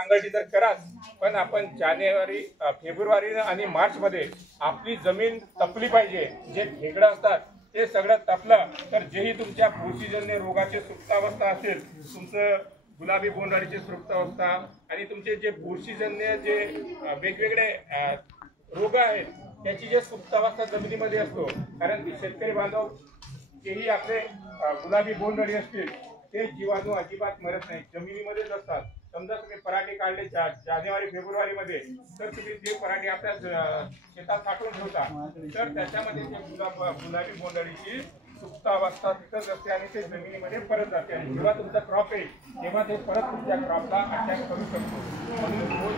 नांगरणी तर कराच, पण आपण जानेवारी फेब्रुवारी आणि मार्च मध्ये आपली जमीन तपली पाहिजे. जे भेगडं असतात ते सगळं तपलं तर जेही तुमच्या बुरशीजन्य रोगाची सुप्तावस्था असेल, तुमचं गुलाबी बोंडअळीची सुप्तावस्था आणि तुमचे जे बुरशीजन्य जे वेगवेगळे रोग आहेत त्याची जे सुप्तावस्था जमिनीमध्ये असतो. कारण शेतकरी बांधव तेही आपले गुलाबी बोंडअळी असतील ते जीवाणू अजिबात मरत नाही, जमिनीमध्येच असतात. समजा तुम्ही पराठी काढले जानेवारी फेब्रुवारी मध्ये, तर तुम्ही ते पराठी आपल्या शेतात साठवून ठेवता, तर त्याच्यामध्ये ते गुलाबी बोंडअळीची सुप्तावस्था तिथंच असते आणि ते जमिनीमध्ये परत जाते. आणि जेव्हा तुमचा क्रॉप येईल तेव्हा ते परत तुमच्या क्रॉपला अटॅक करू शकतो. म्हणून रोज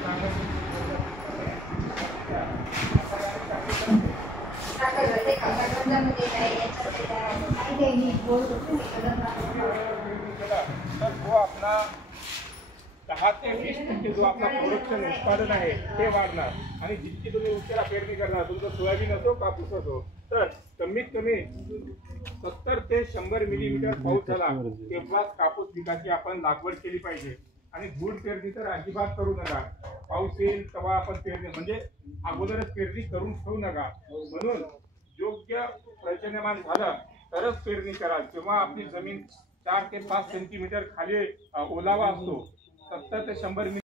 तर जो आपला 10 ते 20% जो आपला प्रोडक्शन उत्पादन आहे ते वाढणार. आणि जितकी तुम्ही उशिरा पेरणी करणार, तुमचं सोयाबीन असो कापूस असो, तर कमीत कमी 70 ते 100 मिलीमीटर पाऊस झाला तेव्हाच कापूस पिकाची आपण लागवड केली पाहिजे. आणि धूळ पेरणी तर अजिबात करू नका. पाऊस येईल तेव्हा आपण पेरणी म्हणजे अगोदरच पेरणी करून ठेवू नका. म्हणून योग्य पर्जन्यमान झालं तरच पेरणी कराल. तेव्हा आपली जमीन 4 ते 5 सेंटीमीटर खाली ओलावा असतो. 70 ते 100